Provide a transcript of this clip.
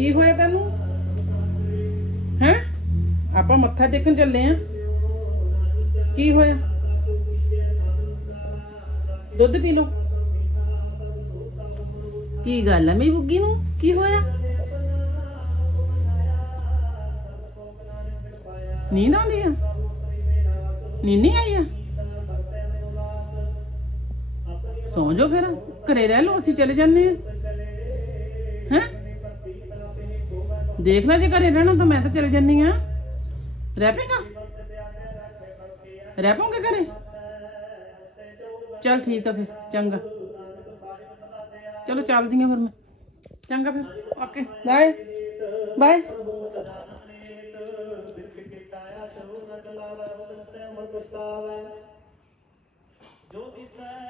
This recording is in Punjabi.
ਕੀ ਹੋਇਆ ਤੈਨੂੰ? ਹੈ? ਆਪਾਂ ਮੱਥਾ ਟੇਕਣ ਚੱਲੇ ਆ। ਕੀ ਹੋਇਆ? ਦੁੱਧ ਪੀ ਲਓ। ਕੀ ਗੱਲ ਹੈ ਮੇਰੀ ਬੁੱਗੀ ਨੂੰ? ਕੀ ਹੋਇਆ? ਨੀਂਦ ਆਉਂਦੀ ਆ? ਨੀਂਦ ਨਹੀਂ ਆਈ ਆ? ਸੌਂ ਜਾਓ ਫਿਰ ਘਰੇ ਰਹਿ ਲਓ ਅਸੀਂ ਚਲੇ ਜਾਂਦੇ ਆ। ਦੇਖ ਲੈ ਜੇ ਘਰੇ ਰਹਿਣਾ ਤਾਂ ਮੈਂ ਤਾਂ ਚਲੇ ਜਾਂਦੀ ਆ ਰਹਿ ਪੇਗਾ ਰਹਿ ਪਾਉਂਗੇ ਘਰੇ ਚਲ ਠੀਕ ਆ ਫਿਰ ਚੰਗਾ ਚਲੋ ਚੱਲਦੀ ਆ ਫਿਰ ਮੈਂ ਚੰਗਾ ਫਿਰ ਓਕੇ ਬਾਏ ਬਾਏ ਜੋ ਇਸੈ